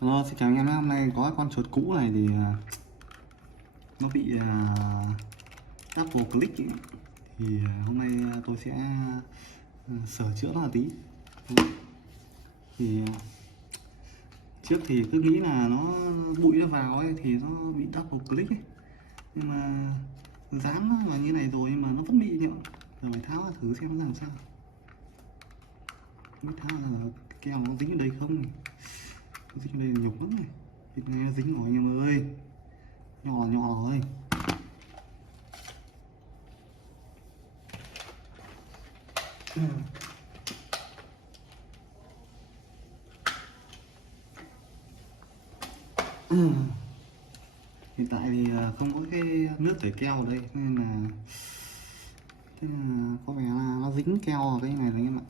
Hello, xin chào anh em nhé. Hôm nay có con chuột cũ này thì nó bị double click ý. Thì hôm nay tôi sẽ sửa chữa nó là tí. Thì trước thì cứ nghĩ là nó bụi nó vào ấy thì nó bị double click ấy. Nhưng mà dán nó vào như này rồi nhưng mà nó vẫn bị nhựa. Giờ phải tháo ra thử xem nó làm sao. Mới tháo ra là keo nó dính ở đây không? Dính ở đây là nhục lắm này. Thịt này nó dính rồi anh em ơi. Nhỏ nhỏ rồi. Hiện tại thì không có cái nước tẩy keo ở đây nên là có vẻ là nó dính keo vào cái này rồi anh em ạ.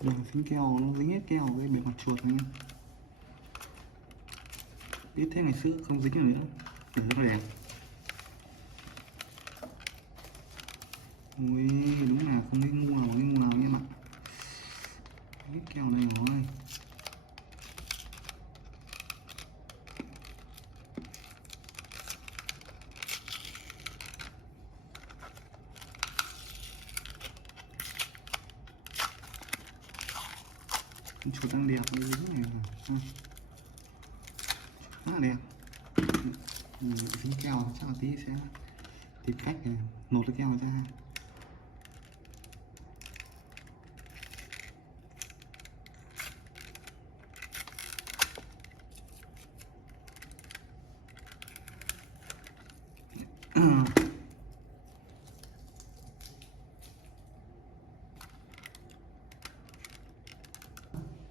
Đường dính keo, nó dính hết keo với bề mặt chuột anh em. Biết thế ngày xưa không dính nữa để nó đẹp. Ui, đúng là không biết ngu nào anh em ạ. Hết keo này rồi. Chuột đang đẹp như thế này rồi. Rất là đẹp. Dính keo chắc là tí sẽ tìm cách để nốt cái keo ra.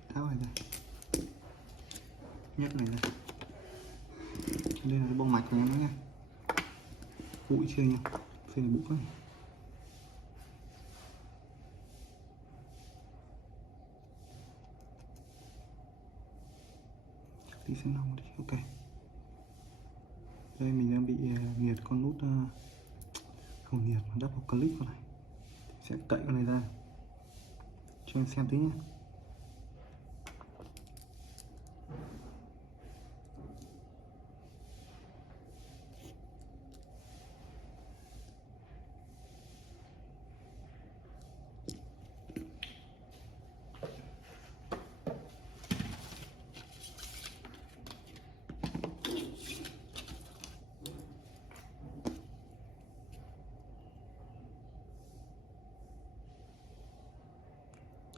Tháo này ra, nhấc này ra. Đây là cái bông mạch của em đó nha. Bụi chưa nha, đây là bụi này. Tí xem nào đi, ok. Đây mình đang bị nghiệt con nút không nghiệt mà double click vào này. Sẽ cậy con này ra cho em xem tí nhé.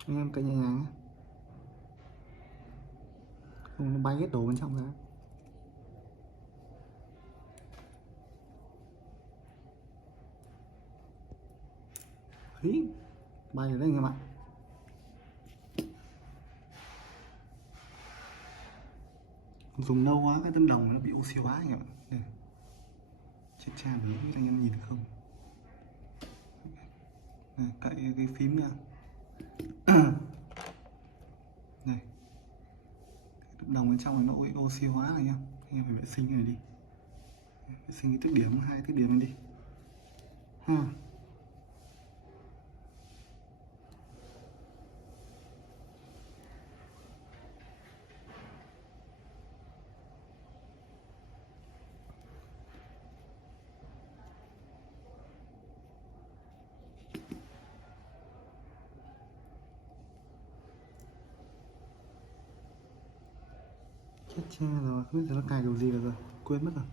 Anh em cậy nhẹ nhàng nhé, không nó bay hết đồ bên trong ra. Ý, bay ở đây anh em ạ. Dùng lâu quá cái tấm đồng nó bị oxy hóa anh em ạ. Đây. Chết cha, mình không biết anh em nhìn được không. Đây, cậy cái phím nha. Này, tấm đồng bên trong nó bị oxy hóa này anh em phải vệ sinh cái này đi. Vệ sinh cái tích điểm, hai tích điểm này đi ha. Chết cha rồi, không biết giờ nó cài kiểu gì được rồi, quên mất rồi.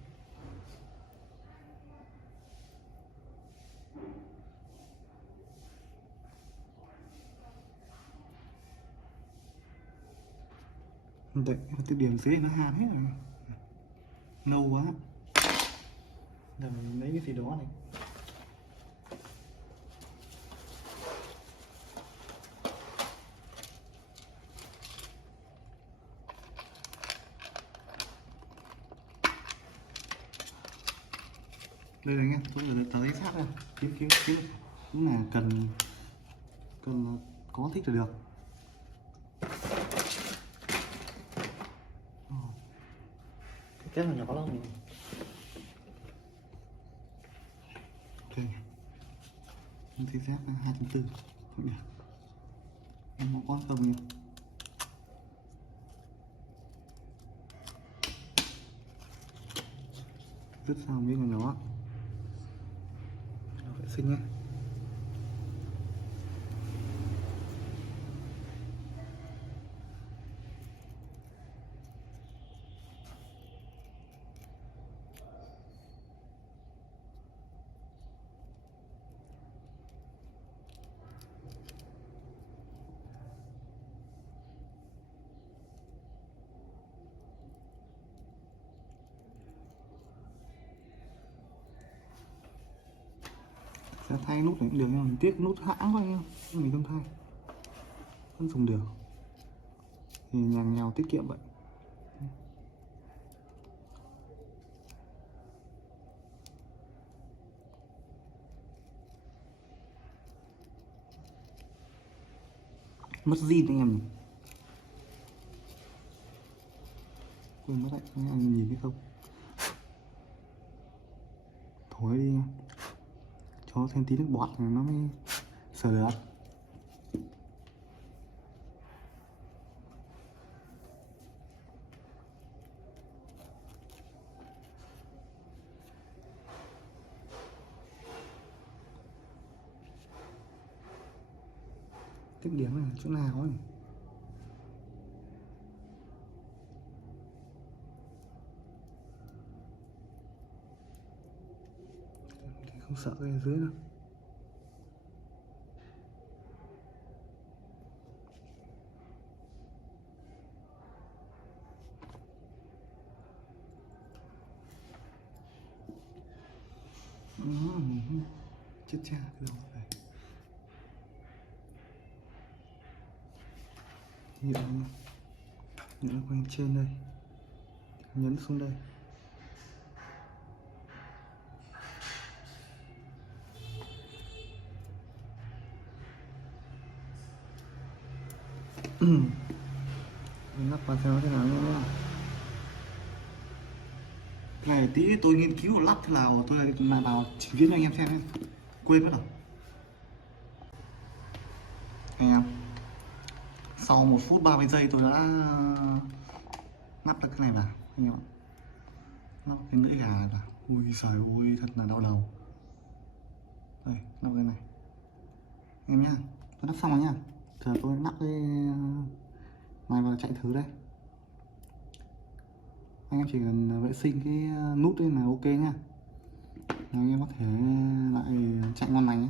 Đấy, cái điểm dưới nó hàn hết rồi, lâu quá. Giờ mình lấy cái gì đó này. Đây này nghe, tôi là tờ giấy sát này, kiếm cũng là cần có thích là được. Cái kết là nhỏ lắm mình. Ok, thì Z 2.4 không nhỉ? Em có không nhỉ? Rất sao biết là nó vệ sinh nhé. Sẽ thay nút này cũng được, nhưng mà mình tiếc nút hãng quá anh, mình không thay, vẫn dùng được thì nhàng nhào tiết kiệm vậy. Mất zin anh em, quên mất đấy, anh nhìn thấy không, thổi đi cho thêm tí nước bọt này nó mới sờ được. Tiếp điểm này chỗ nào ấy, không sợ cái dưới đâu. Chết cha cái đầu này. Nhựa quanh trên đây, nhấn xuống đây. Mình lắp vào theo thế nào nữa. Cái này tí tôi nghiên cứu lắp thế nào tôi lại vào trình diễn cho anh em xem nhé. Quên mất rồi anh em. Sau 1 phút 30 giây tôi đã lắp được cái này vào anh em ạ. Lắp cái lưỡi gà này vào. Ui giời ơi thật là đau đầu. Đây lắp cái này em nhá. Tôi lắp xong rồi nhá. Giờ tôi lắp cái này vào chạy thử đây. Anh em chỉ cần vệ sinh cái nút đây là ok nhá. Anh em có thể lại chạy ngon lành nhé.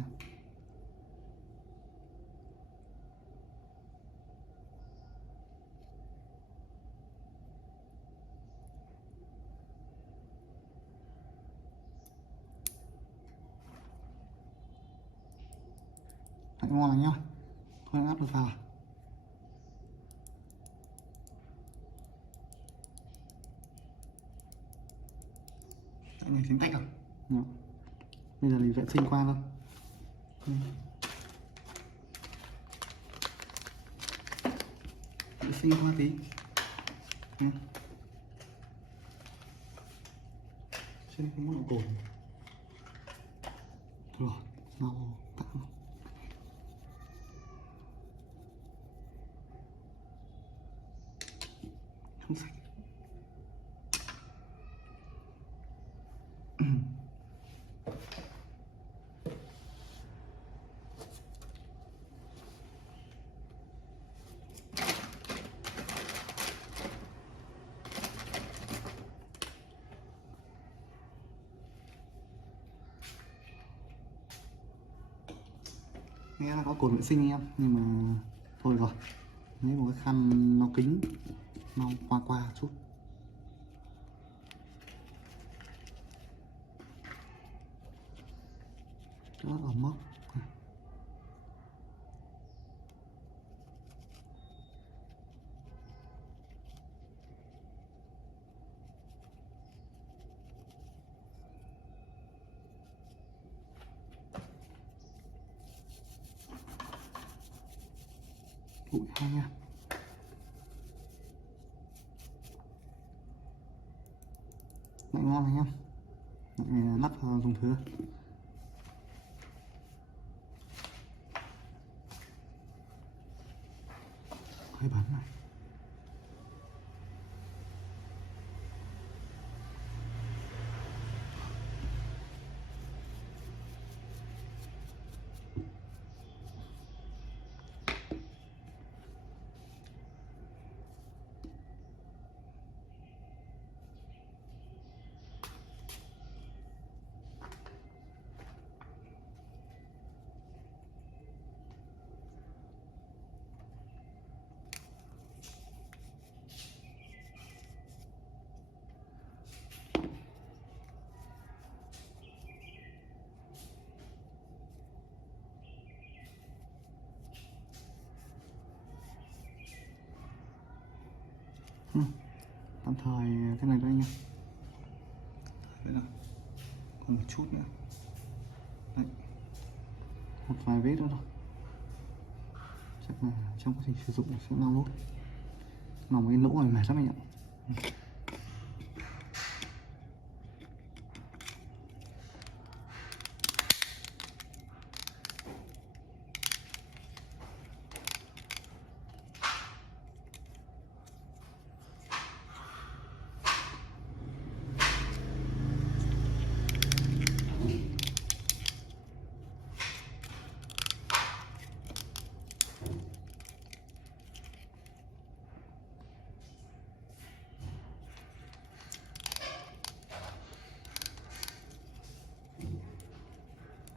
Chạy ngon lành nhá. Thôi áp được vào. Cái này tính tách rồi. Đó. Bây giờ thì vệ sinh qua thôi. Vệ sinh qua tí. Trên không có độ cồn. Rồi, lau tạm. Không sạch. Nghe là có cồn vệ sinh em, nhưng mà thôi rồi, lấy một cái khăn lau kính lau qua chút. Lót ở móc. Bụi hai nha. Lại ngon này em. Lại lắc dùng thưa. Hơi bắn này. Tạm thời thế này thôi anh em. Đấy nào. Còn một chút nữa. Đấy. Một vài vết nữa thôi. Chắc là trong quá trình sử dụng sẽ lau lốt. Nòng cái lỗ này mệt lắm anh ạ.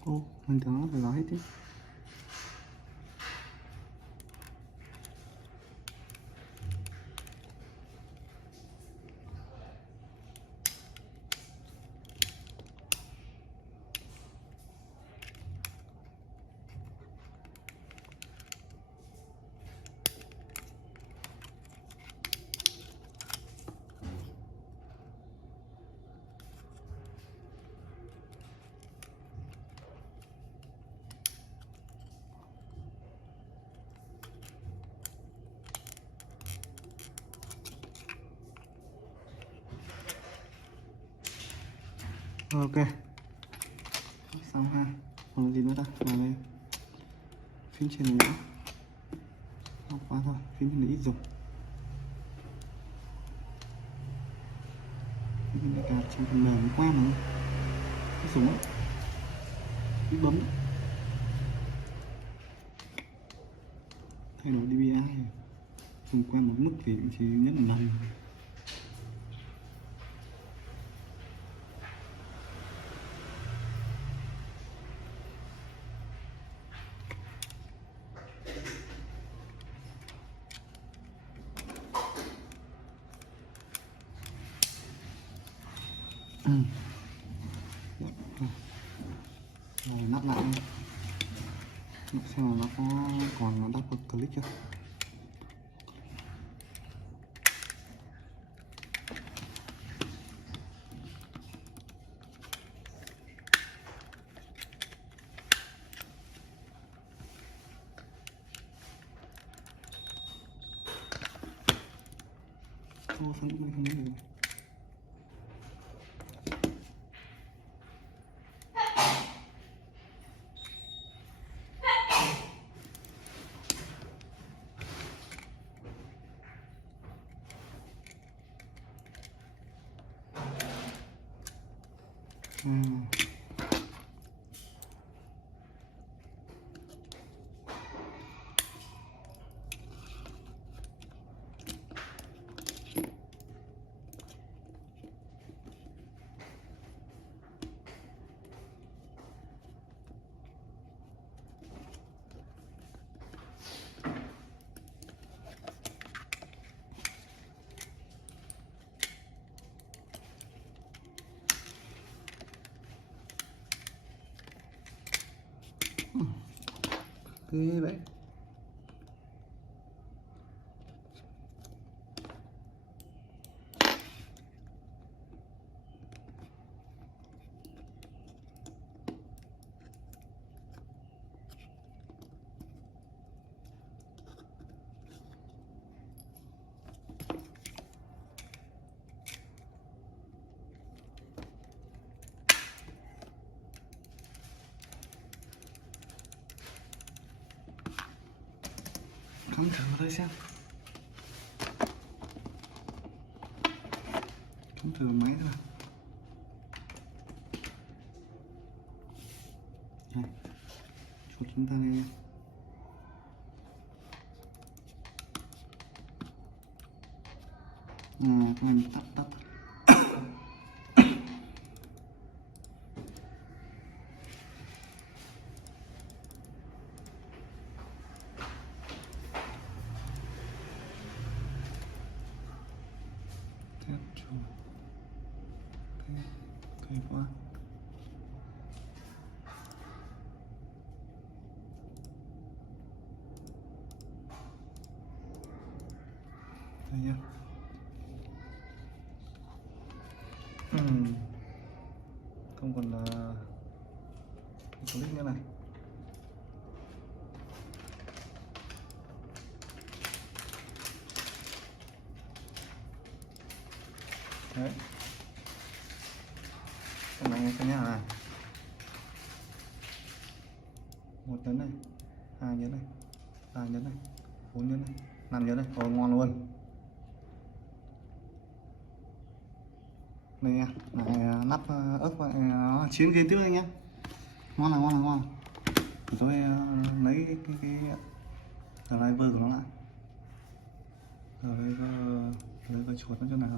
Ô, mình tưởng nó phải vào hết chứ. Ok, xong ha. Còn gì nữa ta? Vào đây phím trên này nữa. Không quá thôi, phím trên này ít dùng. Phím này cả trong phần mềm quen mà ít dùng á, ít bấm. Thay đổi DPI dùng quen một mức thì chỉ nhấn một lần. Rồi nắp lại xem là nó có còn nó double click chưa. Ô, sao cũng không biết được. Thế vậy. Không thử vào đây xem. Không thử máy thôi. Này, chuột chúng ta đây. Các anh tắt tắt. Test chuột. Thế quá. Đây nhá. Không còn là click nữa này. Đấy. Cái này xem nhá này. 1 nhấn này, 2 nhấn này, 3 nhấn này, 4 nhấn này, 5 nhấn này. Ồ, ngon luôn. Đây nha, này nắp ớt nó chiến kia trước anh nhé. Ngon là ngon là ngon. Rồi tôi lấy cái driver của nó lại. Rồi lấy cái chuột nó cho nào.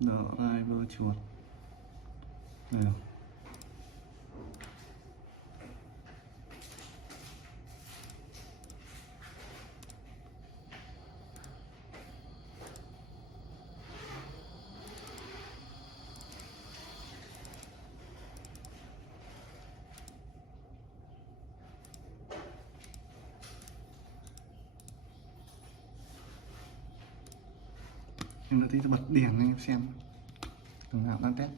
Driver chuột. Đây rồi. Em đã tí bật đèn anh em xem. Từng nào đang test.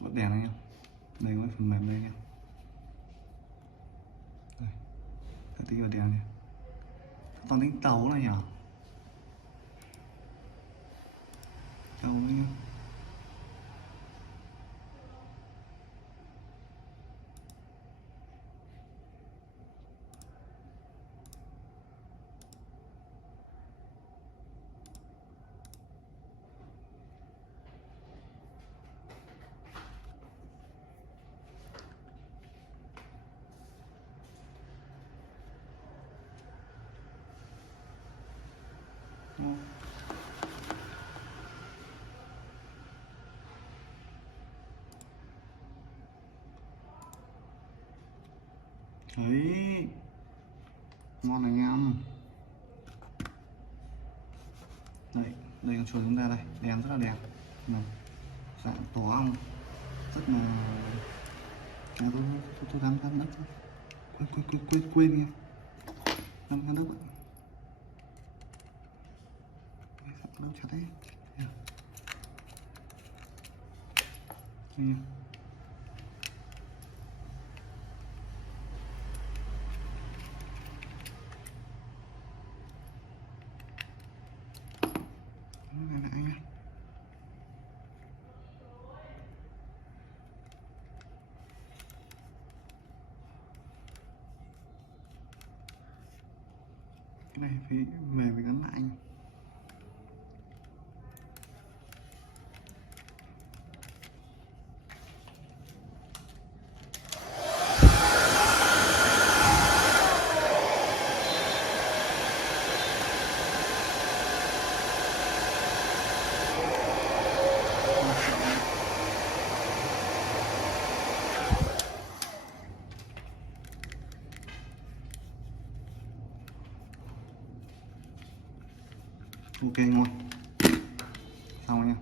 Bật đèn anh em. Đây có cái phần mềm đây anh em. Đây. Tí bật đèn này. Toàn đánh tàu này nhỉ? Tàu anh em. Đấy, ngon anh em. Đây con chuột chúng ta đây, đèn rất là đẹp, dạng tổ ong, rất là tôi dám đất quên em, dám đất ạ. Nó chặt đấy. Cái này phải về phải gắn lại. Ok ngon. Xong anh em.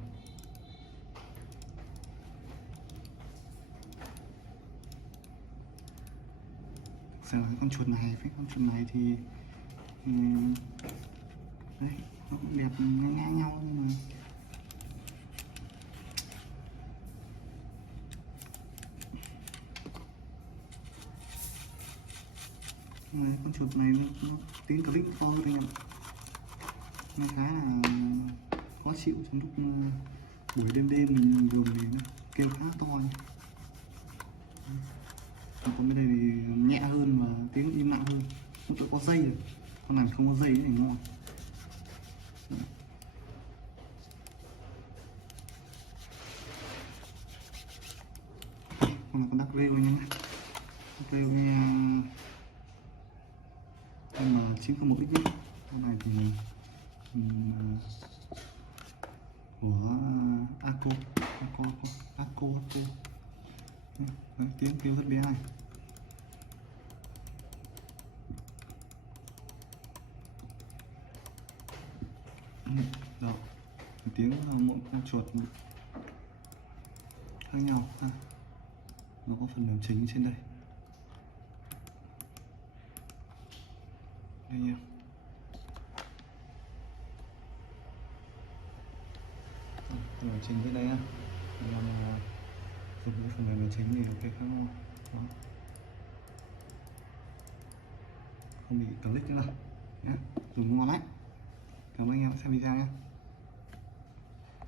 Xem là con chuột này với con chuột này thì đấy, nó cũng đẹp ngang ngang nhau, nhưng mà con chuột này nó tiếng click to hơn anh em, nó khá là khó chịu trong lúc buổi đêm mình dùng thì nó kêu khá to nhỉ. Còn bên đây thì nhẹ hơn và tiếng im lặng hơn, nó tự có dây rồi, con này không có dây thì ngon. Con này con đắc rêu nhé, đắc rêu nghe M901X nhé. Con này thì của Aco. Đấy, tiếng kêu rất bé này. Đó, tiếng mỗi con chuột khác nhau ha. Nó có phần điều chỉnh trên đây. Đây nha. Điều chỉnh trên đây ha. Dùng cái phần mềm điều chỉnh thì ok khác nhau. Đó. Không bị click nữa nào nhé. Dùng ngon đấy. Cảm ơn anh em đã xem video nhé.